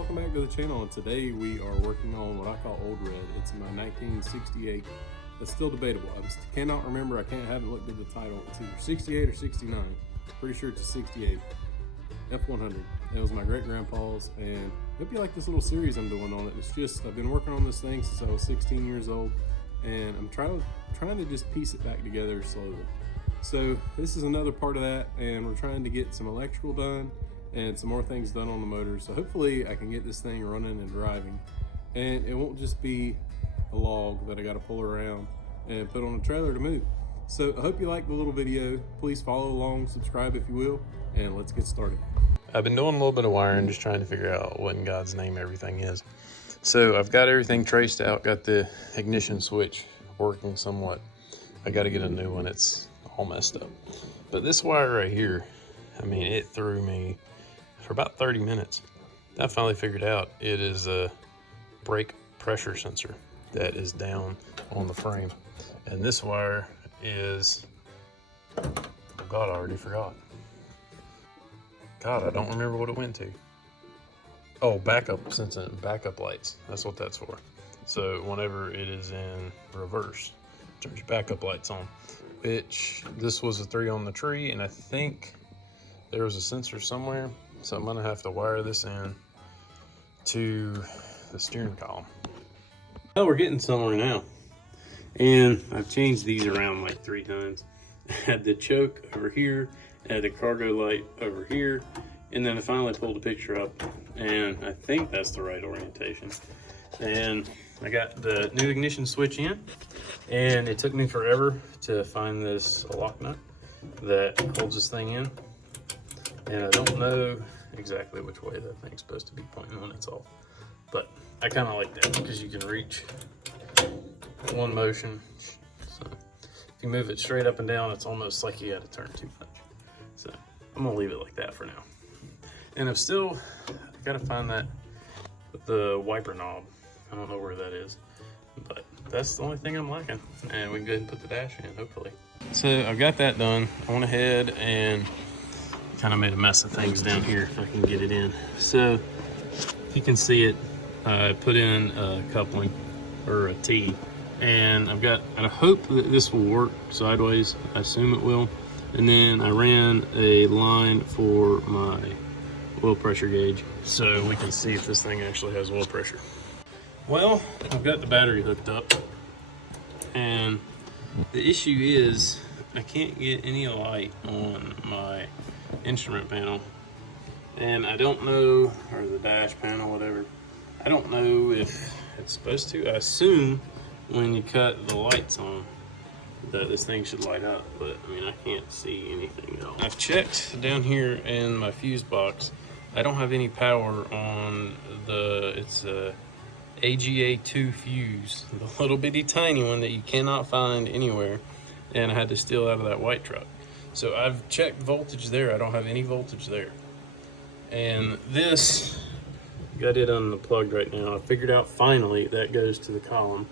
welcome back to the channel, and today we are working on what I call Old Red. It's my 1968. It's still debatable. I just cannot remember. Haven't looked at the title. It's either 68 or 69. Pretty sure it's a 68 F-100. It was my great-grandpa's, and I hope you like this little series I'm doing on it. It's just, I've been working on this thing since I was 16 years old, and I'm trying to just piece it back together slowly. So this is another part of that, and we're trying to get some electrical done and some more things done on the motor. So hopefully I can get this thing running and driving, and it won't just be a log that I got to pull around and put on a trailer to move. So I hope you like the little video. Please follow along, subscribe if you will, and let's get started. I've been doing a little bit of wiring, just trying to figure out what in God's name everything is. So I've got everything traced out, got the ignition switch working somewhat. I got to get a new one, it's all messed up. But this wire right here, I mean, it threw me for about 30 minutes. I finally figured out it is a brake pressure sensor that is down on the frame. And this wire is, oh God, I already forgot. God, I don't remember what it went to. Oh, backup lights. That's what that's for. So whenever it is in reverse, turn your backup lights on. Which, this was a 3 on the tree, and I think there was a sensor somewhere. So I'm gonna have to wire this in to the steering column. Well, we're getting somewhere now. And I've changed these around like 3 times. I had the choke over here, I had the cargo light over here, and then I finally pulled a picture up, and I think that's the right orientation. And I got the new ignition switch in, and it took me forever to find this lock nut that holds this thing in. And I don't know exactly which way that thing's supposed to be pointing when it's off. But I kind of like that because you can reach one motion. So if you move it straight up and down, it's almost like you got to turn too much. So I'm going to leave it like that for now. And I got to find that with the wiper knob. I don't know where that is, but that's the only thing I'm lacking. And we can go ahead and put the dash in, hopefully. So I've got that done. I went ahead and kind of made a mess of things down here if I can get it in. So if you can see it, I put in a coupling or a T, and I hope that this will work sideways. I assume it will. And then I ran a line for my oil pressure gauge so we can see if this thing actually has oil pressure. Well, I've got the battery hooked up, and the issue is I can't get any light on my instrument panel, and I don't know, or the dash panel, whatever. I don't know if it's supposed to. I assume when you cut the lights on that this thing should light up, but I mean, I can't see anything at all. I've checked down here in my fuse box. I don't have any power on it's a AGA2 fuse, the little bitty tiny one that you cannot find anywhere, and I had to steal out of that white truck. So I've checked voltage there. I don't have any voltage there. And this, got it unplugged right now. I figured out finally that goes to the column.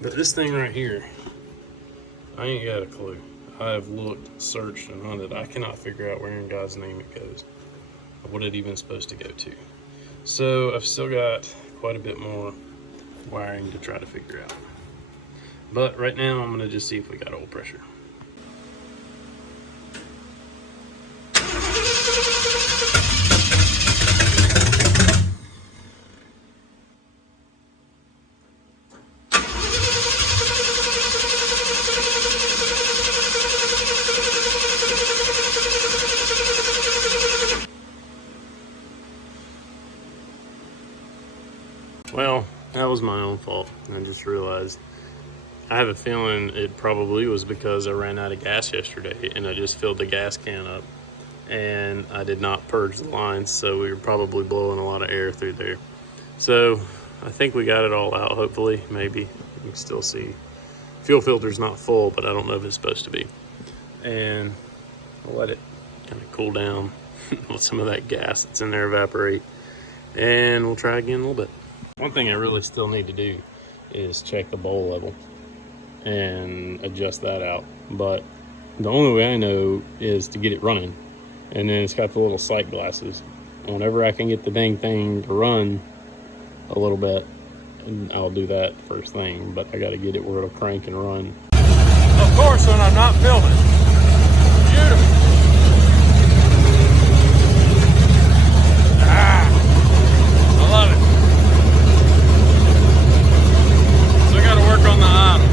But this thing right here, I ain't got a clue. I have looked, searched, and hunted. I cannot figure out where in God's name it goes, or what it even supposed to go to. So I've still got quite a bit more wiring to try to figure out. But right now I'm gonna just see if we got oil pressure. Well, that was my own fault. I just realized. I have a feeling it probably was because I ran out of gas yesterday and I just filled the gas can up and I did not purge the lines, so we were probably blowing a lot of air through there. So I think we got it all out, hopefully, maybe. You can still see fuel filter's not full, but I don't know if it's supposed to be. And I'll let it kind of cool down, let some of that gas that's in there evaporate, and we'll try again in a little bit. One thing I really still need to do is check the bowl level and adjust that out, but the only way I know is to get it running. And then it's got the little sight glasses, whenever I can get the dang thing to run a little bit, and I'll do that first thing, but I gotta get it where it'll crank and run. Of course, when I'm not filming. Beautiful. I love it. So I gotta work on the idle.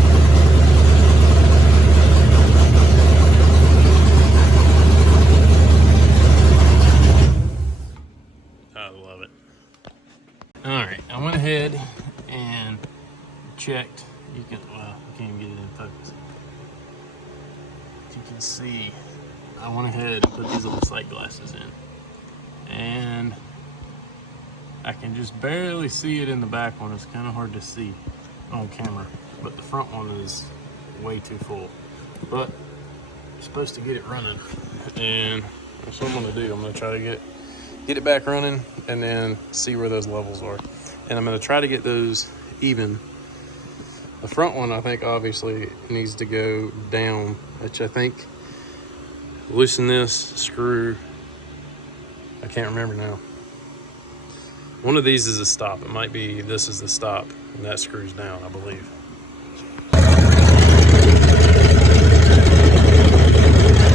I love it. All right, I went ahead and checked. You can't even get it in focus. As you can see, I went ahead and put these little sight glasses in, and I can just barely see it in the back one. It's kind of hard to see on camera, but the front one is way too full. But you're supposed to get it running, and that's what I'm gonna do. I'm gonna try to get it back running and then see where those levels are. And I'm gonna try to get those even. The front one, I think, obviously needs to go down, which I think, loosen this screw. I can't remember now. One of these is a stop. It might be this is the stop, and that screws down, I believe.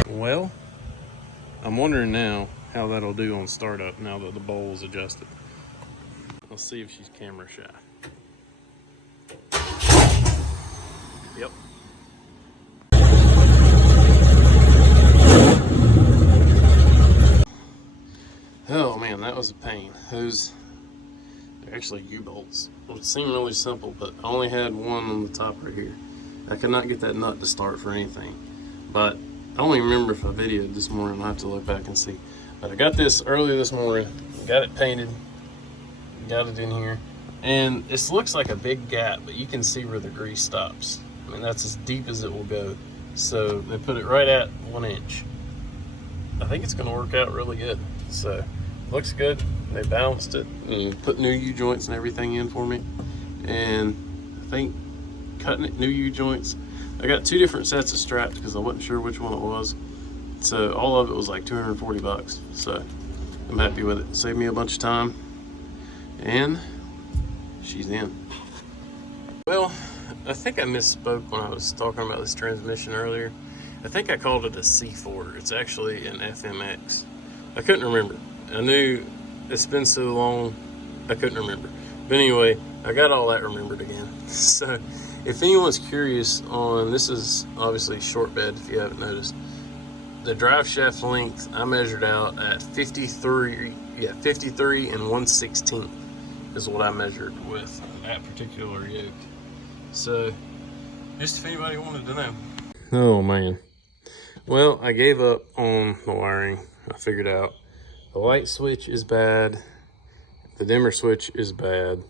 Well, I'm wondering now how that'll do on startup now that the bowl is adjusted. Let's see if she's camera shy. Yep. Oh man, that was a pain. Those are actually U-bolts. It seemed really simple, but I only had one on the top right here. I could not get that nut to start for anything. But I don't even remember if I videoed this morning. I'll have to look back and see. But I got this early this morning, got it painted, got it in here. And this looks like a big gap, but you can see where the grease stops. I mean, that's as deep as it will go. So they put it right at 1 inch. I think it's gonna work out really good. So, looks good. They balanced it and put new U-joints and everything in for me. And I think cutting it, new U-joints. I got 2 different sets of straps because I wasn't sure which one it was. So all of it was like 240 bucks. So I'm happy with it. Saved me a bunch of time. And she's in. Well, I think I misspoke when I was talking about this transmission earlier. I think I called it a C4. It's actually an FMX. I couldn't remember. I knew it's been so long, I couldn't remember. But anyway, I got all that remembered again. So if anyone's curious on, this is obviously short bed if you haven't noticed. The drive shaft length I measured out at 53 and 1/16 is what I measured with that particular yoke. So just if anybody wanted to know. Oh man. Well, I gave up on the wiring. I figured out the light switch is bad, the dimmer switch is bad,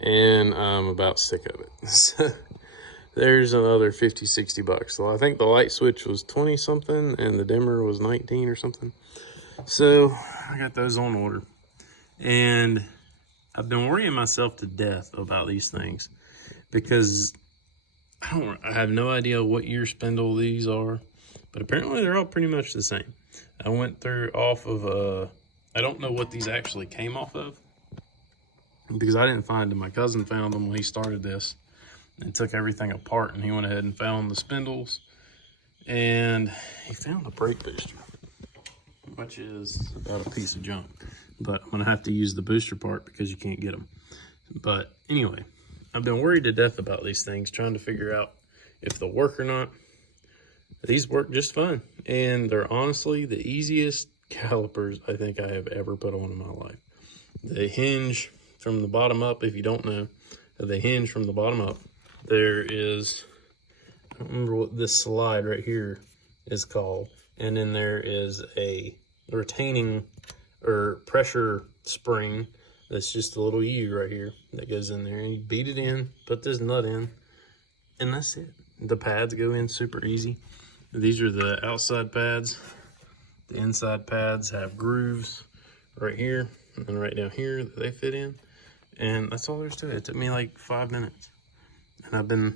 and I'm about sick of it. So there's another 50, 60 bucks. So I think the light switch was 20 something and the dimmer was 19 or something. So I got those on order. And I've been worrying myself to death about these things because I have no idea what year spindle these are, but apparently they're all pretty much the same. I went through off of, I don't know what these actually came off of because I didn't find them. My cousin found them when he started this and took everything apart, and he went ahead and found the spindles, and he found a brake booster, which is about a piece of junk. But I'm gonna have to use the booster part because you can't get them. But anyway, I've been worried to death about these things, trying to figure out if they'll work or not. These work just fine, and they're honestly the easiest calipers I think I have ever put on in my life. They hinge from the bottom up. If you don't know, they hinge from the bottom up. There is, I don't remember what this slide right here is called, and then there is a retaining or pressure spring that's just a little U right here that goes in there, and you beat it in, put this nut in, and that's it. The pads go in super easy. These are the outside pads. The inside pads have grooves right here and right down here that they fit in, and that's all there's to it. It took me like 5 minutes, and I've been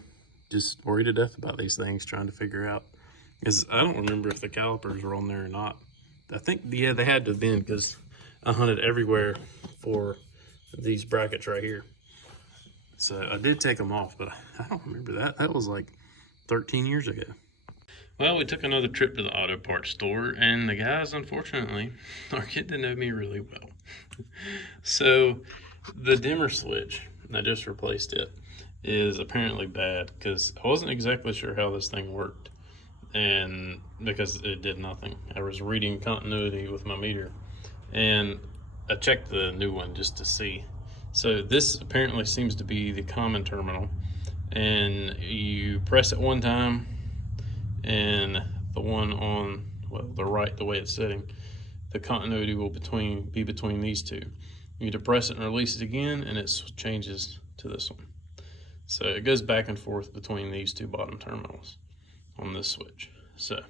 just worried to death about these things, trying to figure out, because I don't remember if the calipers were on there or not. I think, yeah, they had to have been, because I hunted everywhere for these brackets right here. So I did take them off, but I don't remember that. That was like 13 years ago. Well, we took another trip to the auto parts store, and the guys, unfortunately, are getting to know me really well. So the dimmer switch, I just replaced it, is apparently bad because I wasn't exactly sure how this thing worked, and because it did nothing. I was reading continuity with my meter, and I checked the new one just to see. So this apparently seems to be the common terminal, and you press it one time, and the one on, well, the right, the way it's sitting, the continuity will be between these two. You depress it and release it again, and it changes to this one. So it goes back and forth between these two bottom terminals on this switch. So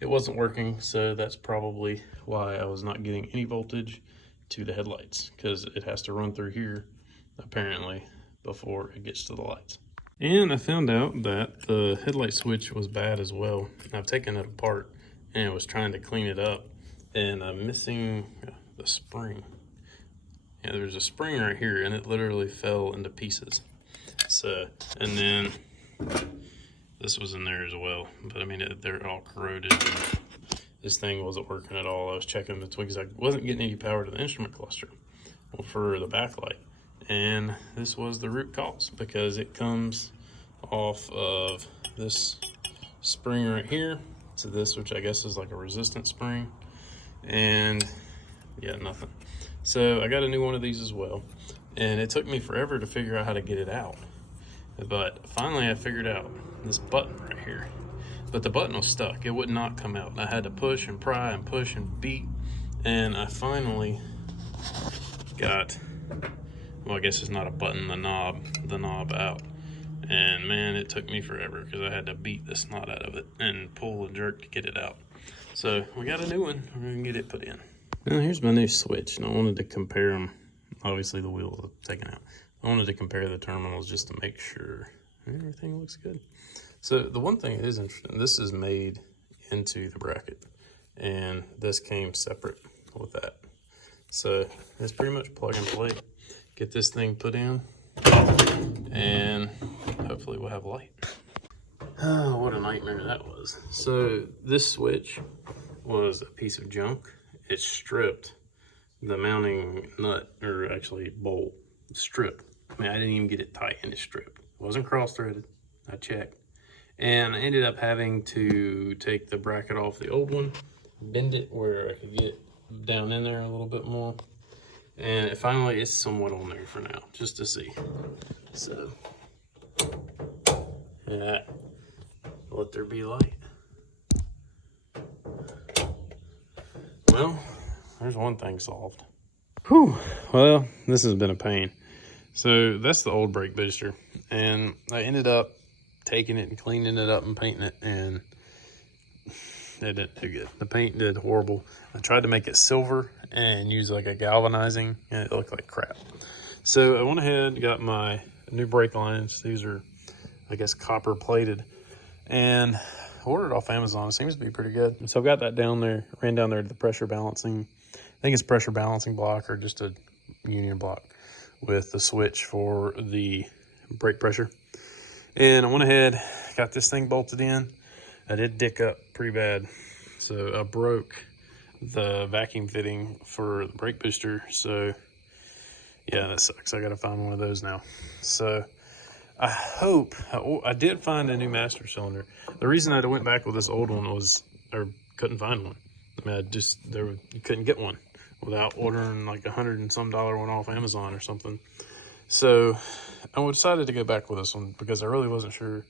it wasn't working, so that's probably why I was not getting any voltage to the headlights, because it has to run through here apparently before it gets to the lights. And I found out that the headlight switch was bad as well. I've taken it apart and was trying to clean it up, and I'm missing the spring. Yeah, there's a spring right here, and it literally fell into pieces. So, and then this was in there as well, but I mean, they're all corroded. This thing wasn't working at all. I was checking between, because I wasn't getting any power to the instrument cluster for the backlight. And this was the root cause, because it comes off of this spring right here to this, which I guess is like a resistance spring, and yeah, nothing. So I got a new one of these as well, and it took me forever to figure out how to get it out, but finally I figured out this button right here. But the button was stuck. It would not come out. I had to push and pry and push and beat, and I finally got, well, I guess it's not a button, the knob out. And man, it took me forever because I had to beat the snot out of it and pull and jerk to get it out. So we got a new one. We're gonna get it put in. Now here's my new switch, and I wanted to compare them. Obviously the wheels are taken out. I wanted to compare the terminals just to make sure everything looks good. So the one thing that is interesting, this is made into the bracket, and this came separate with that. So it's pretty much plug and play. Get this thing put in, and hopefully we'll have light. Oh, what a nightmare that was. So this switch was a piece of junk. It stripped the mounting nut, or actually bolt, stripped. I mean, I didn't even get it tight, and it stripped. It wasn't cross-threaded, I checked. And I ended up having to take the bracket off the old one, bend it where I could get down in there a little bit more. And it finally is somewhat on there for now, just to see. So, yeah, let there be light. Well, there's one thing solved. Whew, well, this has been a pain. So that's the old brake booster, and I ended up taking it and cleaning it up and painting it, and it didn't do good. The paint did horrible. I tried to make it silver and use like a galvanizing, and it looked like crap. So I went ahead and got my new brake lines. These are, I guess, copper plated, and ordered off Amazon. It seems to be pretty good. And so I got that down there, ran down there to the pressure balancing. I think it's pressure balancing block or just a union block with the switch for the brake pressure. And I went ahead, got this thing bolted in. I did dick up pretty bad. So I broke the vacuum fitting for the brake booster. So yeah, that sucks. I gotta find one of those now. So I hope, I did find a new master cylinder. The reason I went back with this old one was, or couldn't find one. I mean, you couldn't get one without ordering like $100 and some one off Amazon or something. So I decided to go back with this one because I really wasn't sure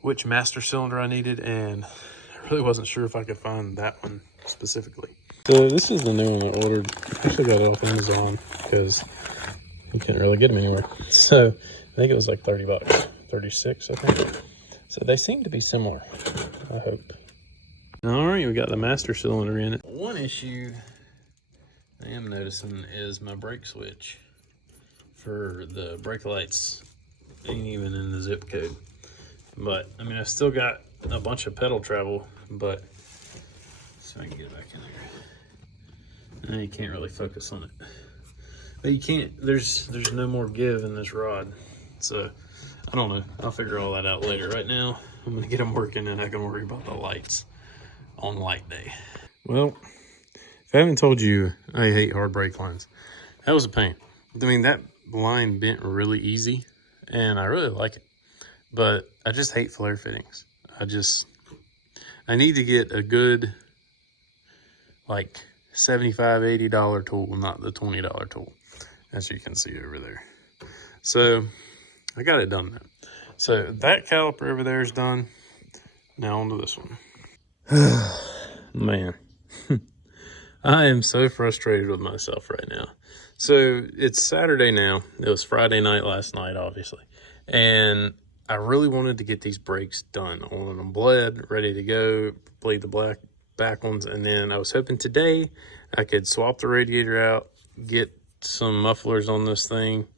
which master cylinder I needed, and I really wasn't sure if I could find that one specifically. So this is the new one I ordered. I actually got it off Amazon because you couldn't really get them anywhere. So I think it was like 30 bucks, 36, I think. So they seem to be similar, I hope. All right, we got the master cylinder in it. One issue I am noticing is my brake switch for the brake lights ain't even in the zip code. But I mean, I still got a bunch of pedal travel, but so I can get back in And you can't really focus on it. But you can't, there's no more give in this rod. So I don't know, I'll figure all that out later. Right now, I'm gonna get them working and I can worry about the lights on light day. Well, if I haven't told you, I hate hard brake lines. That was a pain. I mean, that line bent really easy and I really like it, but I just hate flare fittings. I need to get a good, like $75, $80 tool, not the $20 tool, as you can see over there. So I got it done now. So that caliper over there is done. Now onto this one. Man, I am so frustrated with myself right now. So it's Saturday now. It was Friday night last night, obviously. And I really wanted to get these brakes done. I wanted them bled, ready to go, bleed the back ones. And then I was hoping today I could swap the radiator out, get some mufflers on this thing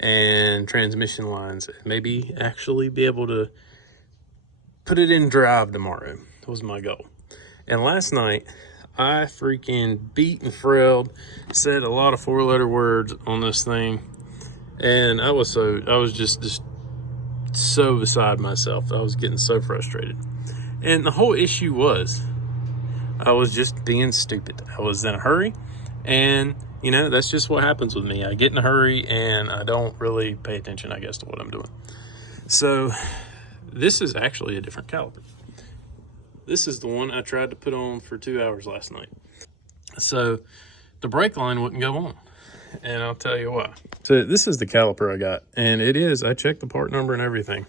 and transmission lines, and maybe actually be able to put it in drive tomorrow. That was my goal. And last night, I freaking beat and frailed, said a lot of 4-letter words on this thing, and I was just so beside myself. I was getting so frustrated. And the whole issue was, I was just being stupid. I was in a hurry, and you know, that's just what happens with me. I get in a hurry and I don't really pay attention, I guess, to what I'm doing. So this is actually a different caliper. This is the one I tried to put on for 2 hours last night. So the brake line wouldn't go on, and I'll tell you why. So this is the caliper I got, and I checked the part number and everything.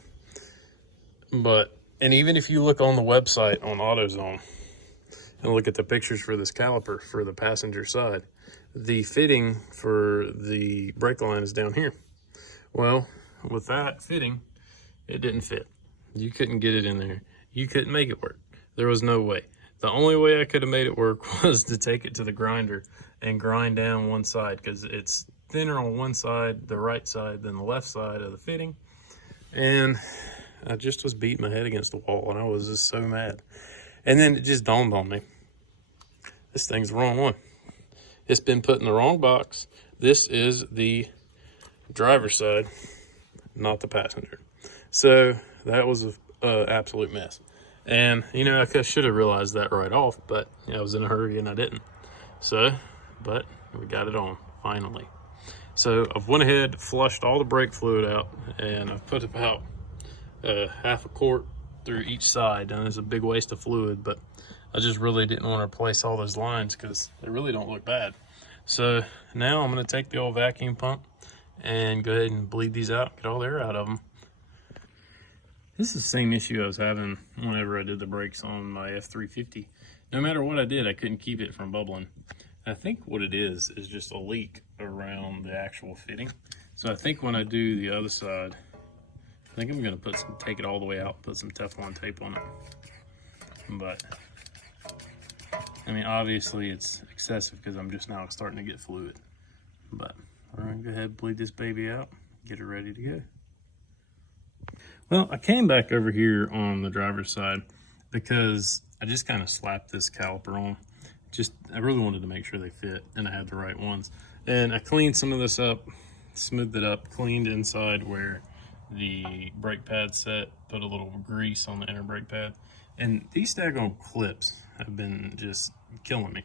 And even if you look on the website on AutoZone and look at the pictures for this caliper for the passenger side, the fitting for the brake line is down here. Well, with that fitting, it didn't fit. You couldn't get it in there. You couldn't make it work. There was no way. The only way I could have made it work was to take it to the grinder and grind down one side, because it's thinner on one side, the right side, than the left side of the fitting. And I just was beating my head against the wall, and I was just so mad. And then it just dawned on me, this thing's the wrong one. It's been put in the wrong box. This is the driver's side, not the passenger. So that was an absolute mess. And, you know, I should have realized that right off, but I was in a hurry and I didn't. So, but we got it on, finally. So I've went ahead, flushed all the brake fluid out, and I've put about half a quart through each side. And it's a big waste of fluid, but I just really didn't want to replace all those lines because they really don't look bad. So now I'm going to take the old vacuum pump and go ahead and bleed these out, get all the air out of them. This is the same issue I was having whenever I did the brakes on my F-350. No matter what I did, I couldn't keep it from bubbling. I think what it is just a leak around the actual fitting. So I think when I do the other side, I think I'm gonna take it all the way out, put some Teflon tape on it. But, I mean, obviously it's excessive because I'm just now starting to get fluid. But we're gonna go ahead and bleed this baby out, get it ready to go. Well, I came back over here on the driver's side because I just kind of slapped this caliper on. I really wanted to make sure they fit and I had the right ones. And I cleaned some of this up, smoothed it up, cleaned inside where the brake pad set, put a little grease on the inner brake pad. And these daggone clips have been just killing me.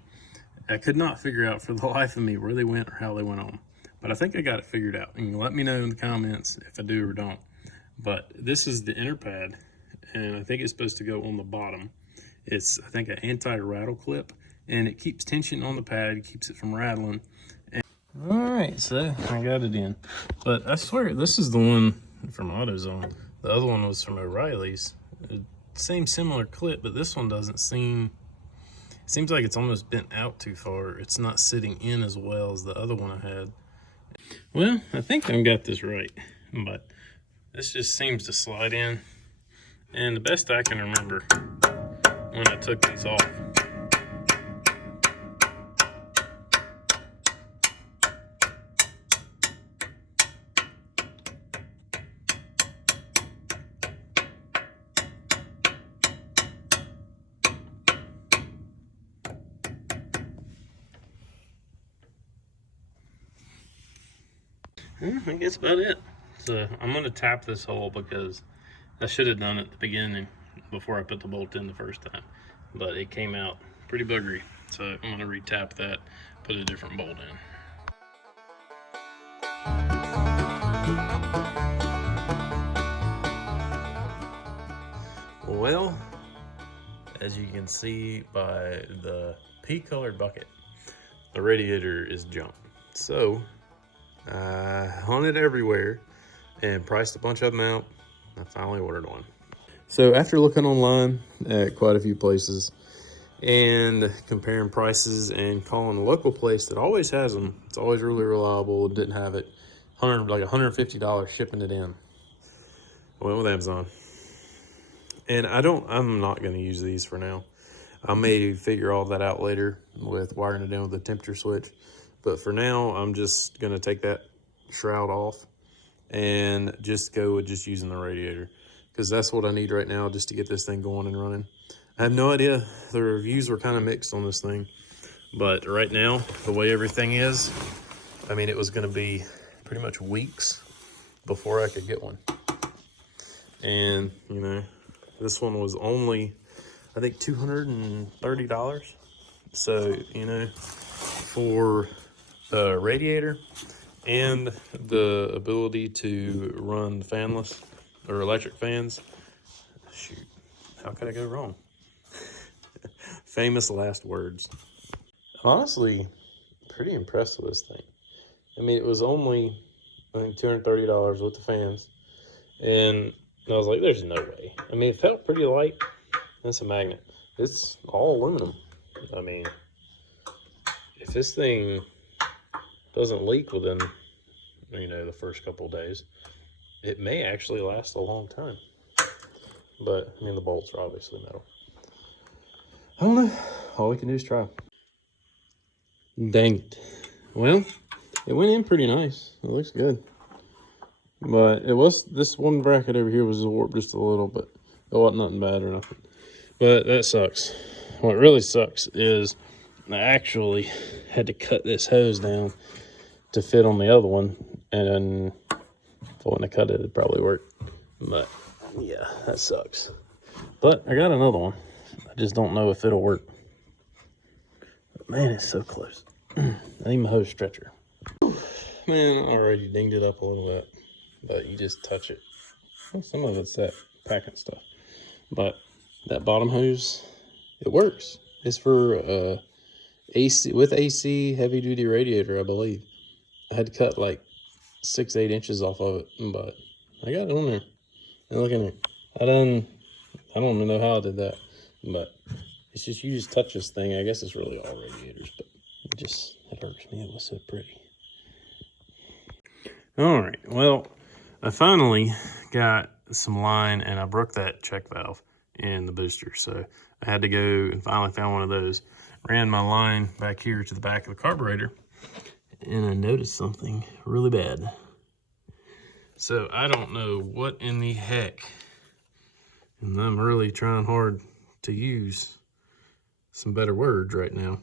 I could not figure out for the life of me where they went or how they went on. But I think I got it figured out. And you can let me know in the comments if I do or don't. But this is the inner pad, and I think it's supposed to go on the bottom. It's, I think, an anti-rattle clip, and it keeps tension on the pad, keeps it from rattling. All right, so I got it in. But I swear, this is the one from AutoZone. The other one was from O'Reilly's. Same similar clip, but this one doesn't seem, it seems like it's almost bent out too far. It's not sitting in as well as the other one I had. Well, I think I got this right, but this just seems to slide in. And the best I can remember when I took these off, I think that's about it. So I'm going to tap this hole because I should have done it at the beginning before I put the bolt in the first time. But it came out pretty buggery. So I'm going to re-tap that, put a different bolt in. Well, as you can see by the pea-colored bucket, the radiator is junk. So I hunted everywhere and priced a bunch of them out. I finally ordered one. So after looking online at quite a few places and comparing prices and calling a local place that always has them, it's always really reliable, didn't have it, like $150 shipping it in. I went with Amazon. And I'm not going to use these for now. I may figure all that out later with wiring it in with the temperature switch. But for now, I'm just going to take that shroud off and just go with just using the radiator, because that's what I need right now just to get this thing going and running. I have no idea. The reviews were kind of mixed on this thing. But right now, the way everything is, I mean, it was going to be pretty much weeks before I could get one. And, you know, this one was only, I think, $230. So, you know, for the radiator and the ability to run fanless or electric fans, shoot, how could I go wrong? Famous last words. I'm honestly pretty impressed with this thing. I mean, it was only, I think, $230 with the fans. And I was like, there's no way. I mean, it felt pretty light. That's a magnet. It's all aluminum. I mean, if this thing doesn't leak within, you know, the first couple of days, it may actually last a long time. But, I mean, the bolts are obviously metal. I don't know. All we can do is try. Dang it. Well, it went in pretty nice. It looks good. But it was, this one bracket over here was warped just a little, but it wasn't nothing bad or nothing. But that sucks. What really sucks is I actually had to cut this hose down to fit on the other one. And if I wouldn't have cut it, it'd probably work. But yeah, that sucks. But I got another one. I just don't know if it'll work. But man, it's so close. I need my hose stretcher. Man, I already dinged it up a little bit. But you just touch it. Well, some of it's that packing stuff. But that bottom hose, it works. It's for AC, with AC heavy duty radiator, I believe. I had to cut like 6-8 inches off of it, but I got it on there. And look in there. I don't even know how I did that, but it's just, you just touch this thing. I guess it's really all radiators, but it irks me. It was so pretty. All right, well, I finally got some line and I broke that check valve in the booster. So I had to go and finally found one of those. Ran my line back here to the back of the carburetor and I noticed something really bad. So I don't know what in the heck, and I'm really trying hard to use some better words right now.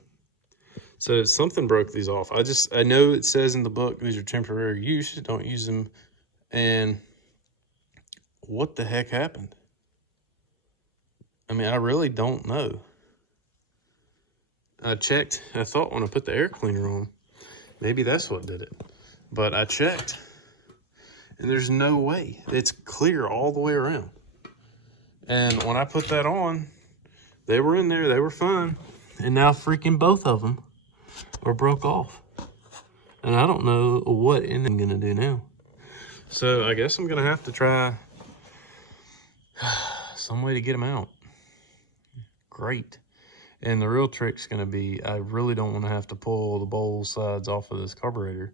So something broke these off. I know it says in the book, these are temporary use, don't use them. And what the heck happened? I mean, I really don't know. I checked, I thought when I put the air cleaner on, maybe that's what did it. But I checked, and there's no way. It's clear all the way around. And when I put that on, they were in there, they were fine. And now freaking both of them are broke off. And I don't know what I'm gonna do now. So I guess I'm gonna have to try some way to get them out. Great. And the real trick's gonna be, I really don't wanna have to pull the bowl sides off of this carburetor.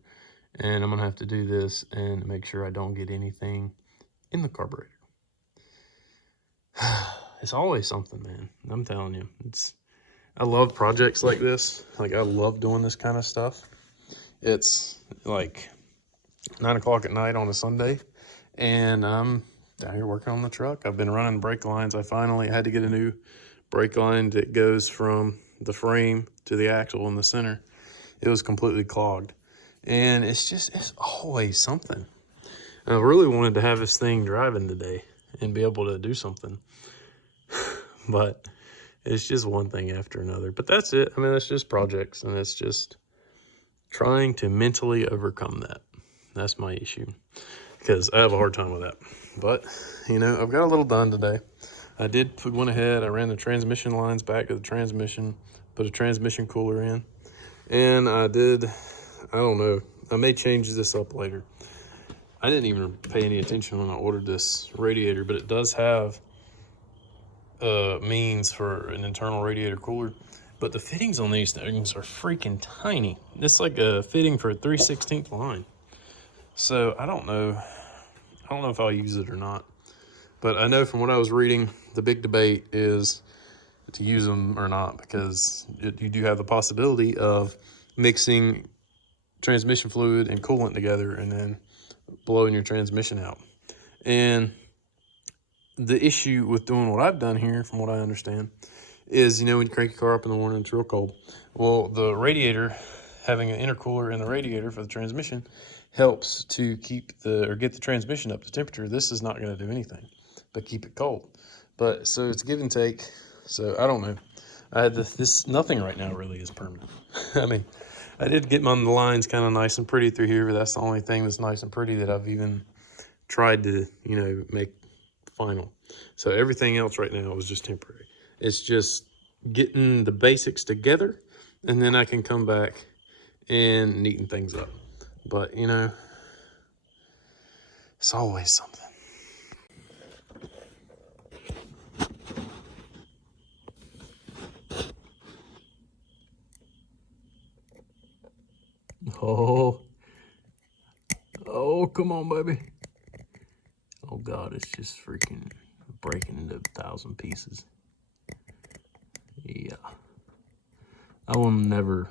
And I'm gonna have to do this and make sure I don't get anything in the carburetor. It's always something, man. I'm telling you, I love projects like this. Like, I love doing this kind of stuff. It's like 9 o'clock at night on a Sunday, and I'm down here working on the truck. I've been running brake lines. I finally had to get a new brake line that goes from the frame to the axle in the center. It was completely clogged. And it's always something. I really wanted to have this thing driving today and be able to do something. But it's just one thing after another. But that's it. I mean, that's just projects, and it's just trying to mentally overcome that. That's my issue, because I have a hard time with that. But, you know, I've got a little done today. I went ahead, I ran the transmission lines back to the transmission, put a transmission cooler in, and I don't know, I may change this up later. I didn't even pay any attention when I ordered this radiator, but it does have means for an internal radiator cooler. But the fittings on these things are freaking tiny. It's like a fitting for a 3/16 line. So I don't know if I'll use it or not. But I know from what I was reading, the big debate is to use them or not, because you do have the possibility of mixing transmission fluid and coolant together and then blowing your transmission out. And the issue with doing what I've done here, from what I understand, is, you know, when you crank your car up in the morning, it's real cold. Well, the radiator, having an intercooler in the radiator for the transmission, helps to get the transmission up to temperature. This is not going to do anything but keep it cold. But so it's give and take. So I don't know. I had nothing right now really is permanent. I mean, I did get the lines kind of nice and pretty through here, but that's the only thing that's nice and pretty that I've even tried to, you know, make final. So everything else right now is just temporary. It's just getting the basics together, and then I can come back and neaten things up. But, you know, it's always something. Oh, come on, baby. Oh, God, it's just freaking breaking into 1,000 pieces. Yeah. I will never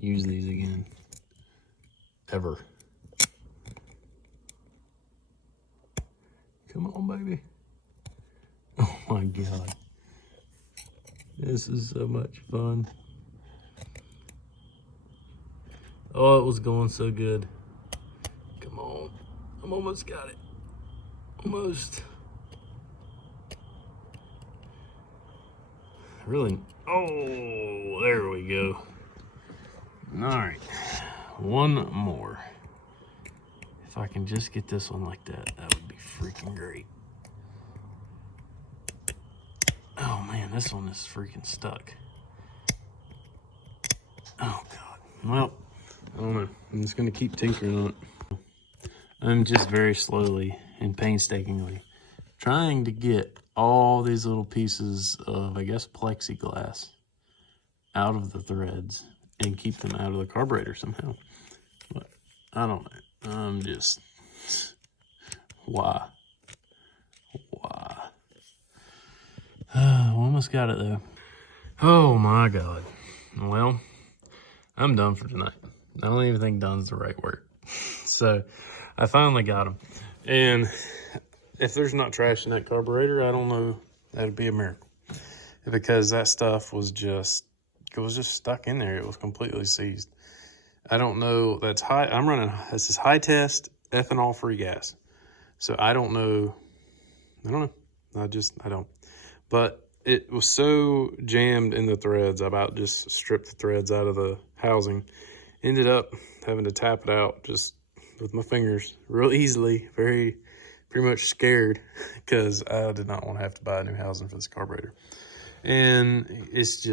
use these again. Ever. Come on, baby. Oh, my God. This is so much fun. Oh, it was going so good. Come on. I'm almost got it. Almost. Really? Oh, there we go. All right. One more. If I can just get this one like that, that would be freaking great. Oh, man, this one is freaking stuck. Oh, God. Well, I don't know. I'm just going to keep tinkering on it. I'm just very slowly and painstakingly trying to get all these little pieces of, I guess, plexiglass out of the threads and keep them out of the carburetor somehow. But I don't know. I'm just, why? Almost got it though. Oh my God. Well, I'm done for tonight. I don't even think done's the right word. So I finally got them. And if there's not trash in that carburetor, I don't know, that'd be a miracle. Because that stuff was just stuck in there. It was completely seized. I don't know, that's high. This is high test ethanol free gas. So I don't know. I don't. But it was so jammed in the threads, I about just stripped the threads out of the housing. Ended up having to tap it out just with my fingers real easily, pretty much scared, because I did not want to have to buy a new housing for this carburetor. And it's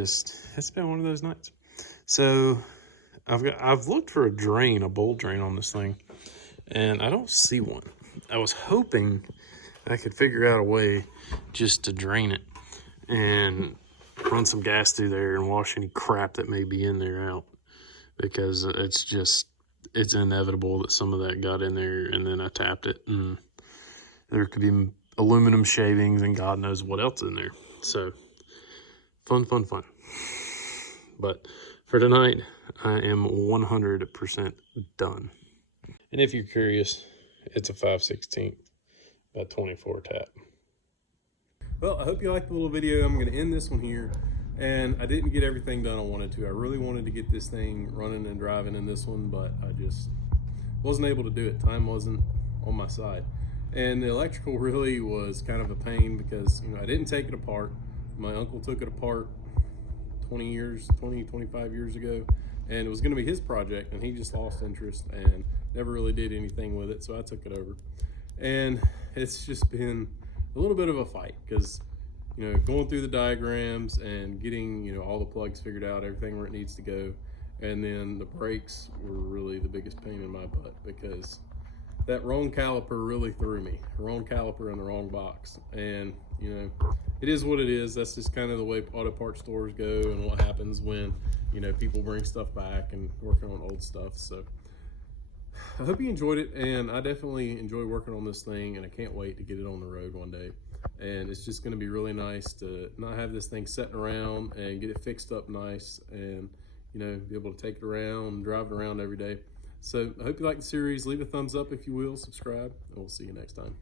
been one of those nights. So I've looked for a bowl drain on this thing, and I don't see one. I was hoping I could figure out a way just to drain it and run some gas through there and wash any crap that may be in there out, because it's inevitable that some of that got in there, and then I tapped it and there could be aluminum shavings and God knows what else in there. So fun. But for tonight, I am 100% done. And if you're curious, it's a 5/16 by 24 tap. Well, I hope you liked the little video. I'm going to end this one here. And I didn't get everything done I wanted to. I really wanted to get this thing running and driving in this one, but I just wasn't able to do it. Time wasn't on my side. And the electrical really was kind of a pain because, you know, I didn't take it apart. My uncle took it apart 25 years ago, and it was going to be his project, and he just lost interest and never really did anything with it, so I took it over. And it's just been a little bit of a fight because, you know, going through the diagrams and getting, you know, all the plugs figured out, everything where it needs to go. And then the brakes were really the biggest pain in my butt because that wrong caliper really threw me. Wrong caliper in the wrong box. And, you know, it is what it is. That's just kind of the way auto parts stores go and what happens when, you know, people bring stuff back and working on old stuff. So I hope you enjoyed it, and I definitely enjoy working on this thing, and I can't wait to get it on the road one day. And it's just going to be really nice to not have this thing sitting around and get it fixed up nice and, you know, be able to take it around and drive it around every day. So I hope you like the series. Leave a thumbs up if you will, subscribe, and we'll see you next time.